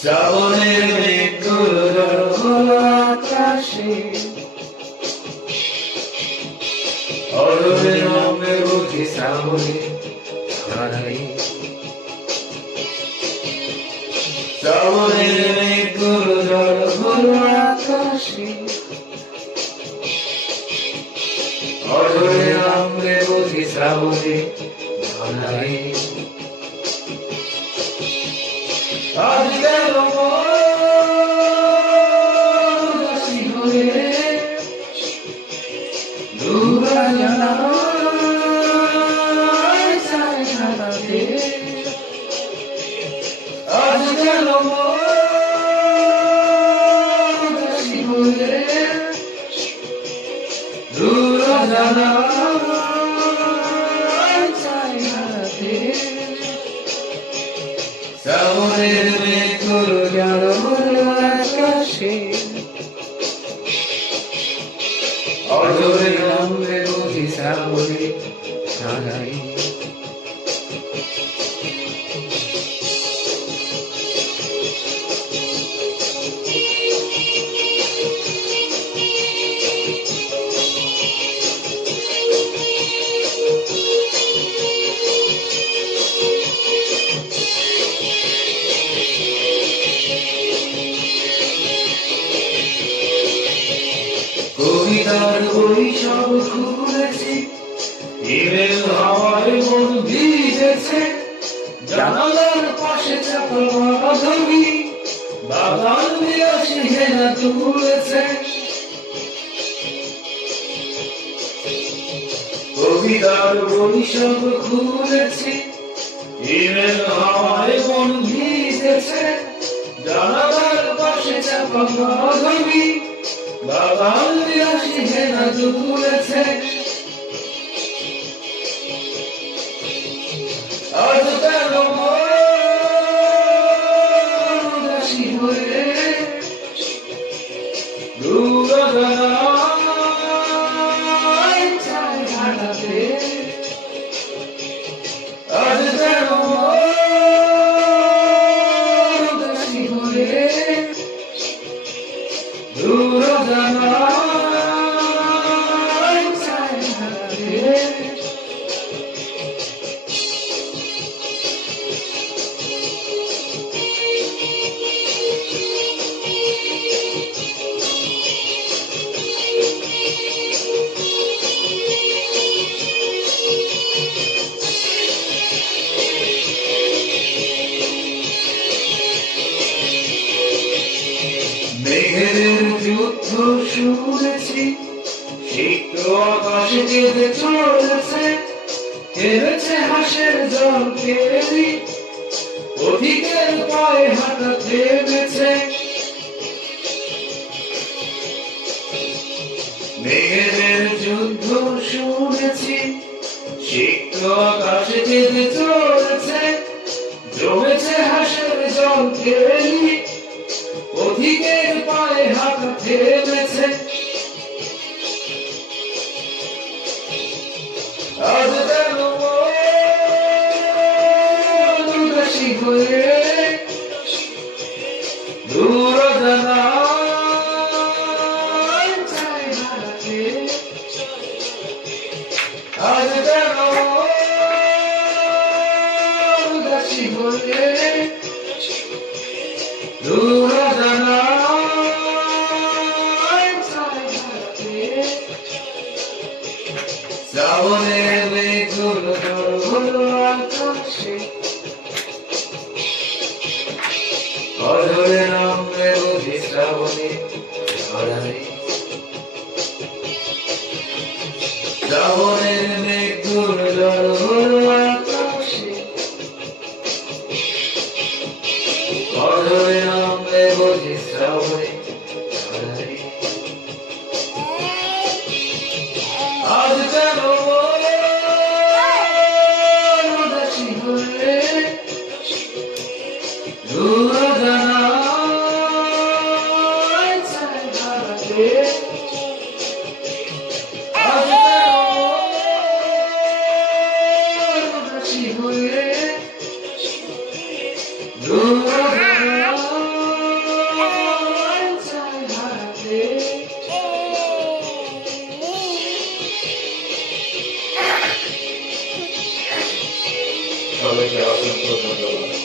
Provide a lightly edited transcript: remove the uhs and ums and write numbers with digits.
শ্রাবণের মেঘগুলো হলো আকাশে, অরণ্যে নামে বুঝি শ্রাবণে ধারাই। শ্রাবণের মেঘগুলো হলো আকাশে, অরণ্যে নামে বুঝি শ্রাবণে ধারাই। আজ গেল দাসী হয়ে দূর জানায় চায় হারাতে। আজ গেল দাসী হয়ে দূর জানায় চায় হারাতে। শ্রাবণের মেঘগুলো জড়ো হলো আকাশে, অঝোরে নামবে বুঝি শ্রাবণে ধারাই। কবিতার বই সব খুলেছি, হিমেল হাওয়ায় মন ভিজেছে। জানালার পাশে চাপা বাঁধবি, বাগান দিয়ে হেনা তুলেছে। কবিতার বই সব খুলেছি, হিমেল হাওয়ায় মন ভিজেছে। জানালার পাশে চাপা বাঁধবি, বাগান বিলাসী হেনা তুলেছে। আজ কেন দাসী হয়ে দূর জানায় চায় হারাতে। আজ কেন দাসী হয়ে দূর জানায় চায় হারাতে। মেঘের যুদ্ধ শুনেছি, সিক্ত আকাশে কেঁদে চলেছে। কেঁদেছে হাঁসের জল কেলি, অধিকের পায়ে হাঁটা থেমেছে। মেঘের যুদ্ধ শুনেছি, সিক্ত আকাশে কেঁদে চলেছে। জমেছে হাঁসের জল কেলি, অধিকের পায়ে হাঁটা থেমেছে। আজ কেন দাসী হয়ে দূর জানায় চায় হারাতে। আজ কেন দাসী হয়ে দূর জানায় চায় হারাতে। শ্রাবণের মেঘগুলো জড়ো হলো আকাশে, অঝোরে নামবে বুঝি শ্রাবণে ধারাই। শ্রাবণের মেঘগুলো জড়ো হলো আকাশে, অঝোরে নামবে বুঝি শ্রাবণে ধারাই। আজ কেন দাসী হয়ে দূর জানায় চায় সবাইকে অসংখ্য ধন্যবাদ।